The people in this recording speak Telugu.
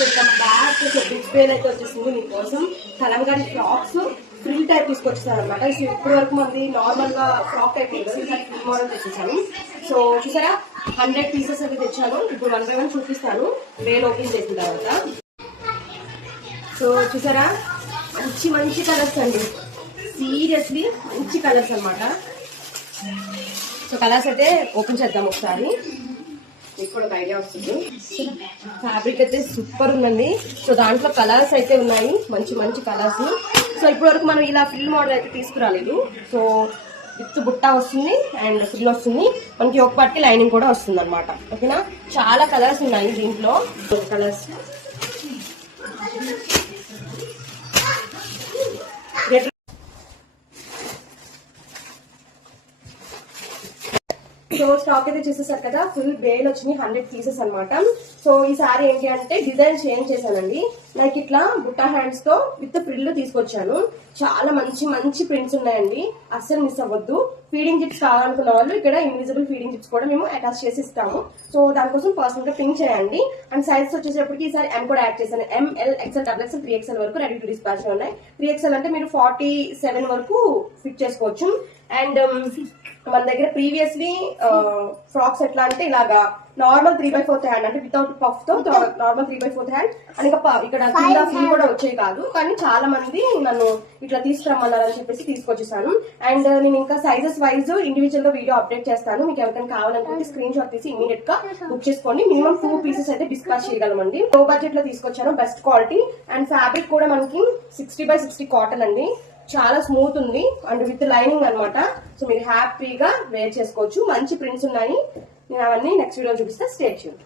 Welcome back. బిగ్ బేల్ అయితే వచ్చేసింది మీకోసం కలంకారీ ఫ్రాక్స్ ఫ్రిల్ టైప్ తీసుకొచ్చేసాను అనమాట. ఇప్పటి వరకు మంది నార్మల్ గా ఫ్రాక్ టైప్ ఉంటుంది, ఈసారి ఫ్రిల్ మోడల్ తెచ్చేసాను. సో చూసారా 100 పీసెస్ అయితే తెచ్చాను. ఇప్పుడు 1 by 1 చూపిస్తాను బేల్ ఓపెన్ చేసిన తర్వాత. సో చూసారా మంచి మంచి కలర్స్ అండి, సీరియస్లీ మంచి కలర్స్ అనమాట. సో కలర్స్ అయితే ఓపెన్ చేద్దాం ఒకసారి, మీకు కూడా ఒక ఐడియా వస్తుంది. ఫ్యాబ్రిక్ అయితే సూపర్ ఉందండి. సో దాంట్లో కలర్స్ అయితే ఉన్నాయి, మంచి మంచి కలర్స్. సో ఇప్పటి వరకు మనం ఇలా ఫ్రిల్ మోడల్ అయితే తీసుకురాలేదు. సో విత్ బుట్ట వస్తుంది అండ్ ఫ్రిల్ వస్తుంది, మనకి ఒక పట్టి లైనింగ్ కూడా వస్తుంది అనమాట. ఓకేనా, చాలా కలర్స్ ఉన్నాయి దీంట్లో. కలర్స్ సో స్టాక్ అయితే చూసేసారు కదా, ఫుల్ బేల్ వచ్చినాయి 100 పీసెస్ అనమాట. సో ఈసారి ఏంటి అంటే డిజైన్ చేంజ్ చేశానండి. లైక్ ఇట్లా బుట్టా హ్యాండ్స్ తో విత్ ఫ్రిల్ తీసుకొచ్చాను. చాలా మంచి మంచి ప్రింట్స్ ఉన్నాయండి, అస్సలు మిస్ అవ్వద్దు. ఫీడింగ్ జిప్స్ కావాలనుకున్న వాళ్ళు ఇక్కడ ఇన్విజిబుల్ ఫీడింగ్ జిప్స్ కూడా మేము అటాచ్ చేసి ఇస్తాము. సో దానికోసం పర్సనల్ గా పింక్ చేయండి. అండ్ సైజ్ వచ్చేటప్పటికి ఈసారి M కూడా యాడ్ చేశాను. ML XL XXL 3XL వరకు రెడీ టు డిస్పాచ్ ఉన్నాయి. 3XL అంటే మీరు 47 వరకు ఫిట్ చేసుకోవచ్చు. అండ్ మన దగ్గర ప్రీవియస్లీ ఫ్రాక్స్ ఎట్లా అంటే ఇలాగా నార్మల్ 3/4 హ్యాండ్ అంటే వితౌట్ పఫ్ తో నార్మల్ 3/4 హ్యాండ్ అని ఇక్కడ కింద ఫ్రీ కూడా వచ్చేవి కాదు. కానీ చాలా మంది నన్ను ఇట్లా తీసుకురమ్మన్నారని చెప్పేసి తీసుకొచ్చేసాను. అండ్ నేను ఇంకా సైజెస్ వైజ్ ఇండివిజువల్ గా వీడియో అప్డేట్ చేస్తాను. మీకు ఎవరికైనా కావాలనుకుంటే స్క్రీన్ షాట్ తీసి ఇమీడియట్ గా బుక్ చేసుకోండి. మినిమం 2 పీసెస్ అయితే డిస్పాచ్ చేయగలమండి. లో బడ్జెట్ లో తీసుకొచ్చాను, బెస్ట్ క్వాలిటీ. అండ్ ఫ్యాబ్రిక్ కూడా మనకి 60/60 కాటన్ అండి, చాలా స్మూత్ ఉంది అండ్ విత్ లైనింగ్ అనమాట. సో మీరు హ్యాపీగా వేర్ చేసుకోవచ్చు. మంచి ప్రింట్స్ ఉన్నాయి, నేను అవన్నీ నెక్స్ట్ వీడియో చూపిస్తే స్టే ట్యూన్.